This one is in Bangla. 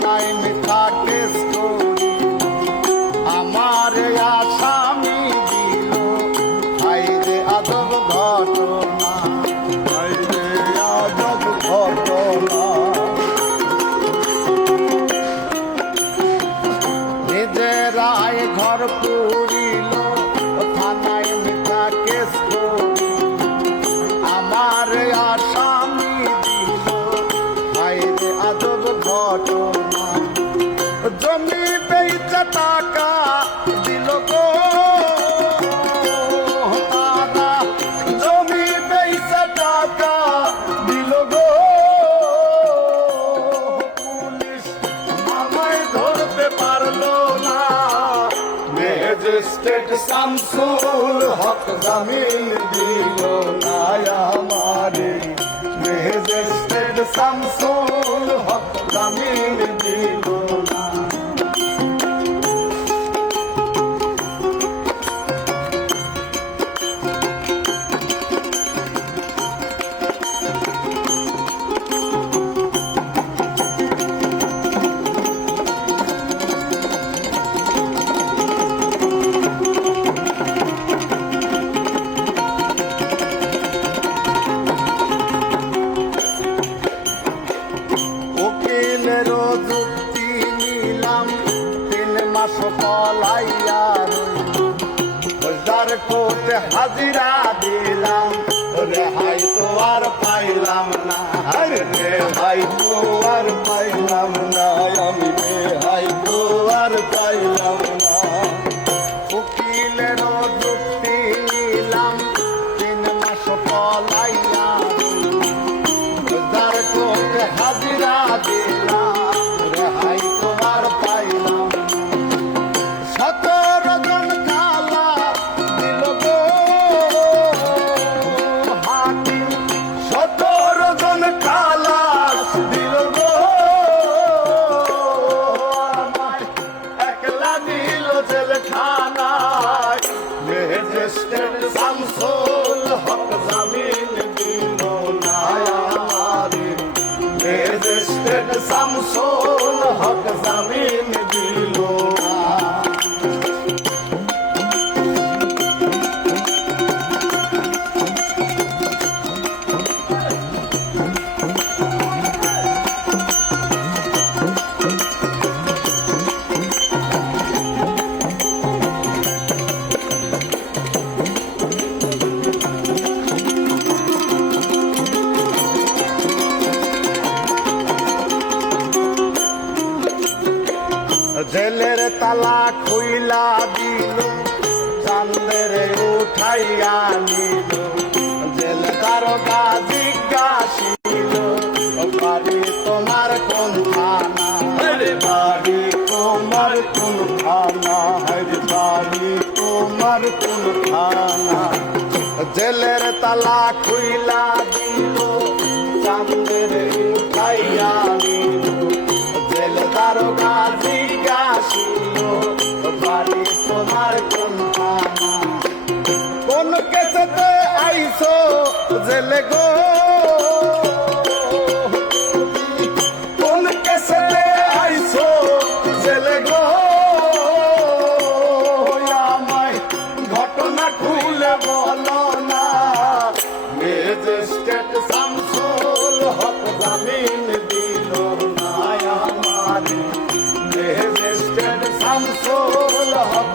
থানায় মিথ্যা কেস করি আমার আসামি দিল হাইরে আজব ঘটনা, হাইরে আজব ঘটনা। নিজেরাই ঘর পুরিল থানায় মিথ্যা কেস করি আমার আসামি দিল হাইরে আজব ঘটনা। জমি বেচে টাকা দিল গো তারা, জমি বেচে টাকা দিল গো পুলিশ আমায় ধরতে পারলো না। ম্যাজিস্ট্রেট শামসুল হক জামিন দিল না আমারে, ম্যাজিস্ট্রেট শামসুল হক জামিন দিল না। উকিলেরও যুক্তি নিলাম 3 মাস পলাইয়া রইলাম, কোর্টে হাজিরা দিলাম রেহাই তো আর পাইলাম না, রেহাই তো আর পাইলাম না, আমি রেহাই তো আর পাইলাম না। উকিলেরও যুক্তি নিলাম 3 মাস পলাইয়া কোর্টে হাজিরা দিলাম রেহাই তোমার পাইলাম। 17 জন কালা দিল গো হাকিম, 17 জন কালা দিল গো আমায় একলা দিল জেলখানায়। ম্যাজিস্ট্রেট শামসুল হক জামিন দিল না আমারে, ম্যাজিস্ট্রেট শামসুল হক জামিন দিল না। জেলের তালা খুইলা দিল চাঁদের উঠাইয়া নিল, জেল দারোগা জিজ্ঞাসিল বাড়ি তোমার কোন থানা, বাড়ি তোমার কোন থানা, বাড়ি তোমার কোন থানা। জেলের তালা খুইলা দিল চাঁদের উঠাইয়া নিল, জেল দারোগা জিজ্ঞাসিল বাড়ি তোমার কোন থানা। কোন কেসেতে আইসো জেলে গো, কোন কেসেতে আইসো জেলে গো আমায় ঘটনা খুলে বলো না। ম্যাজিস্ট্রেট শামসুল হক জামিন দিল না আমারে, ম্যাজিস্ট্রেট শামসুল হক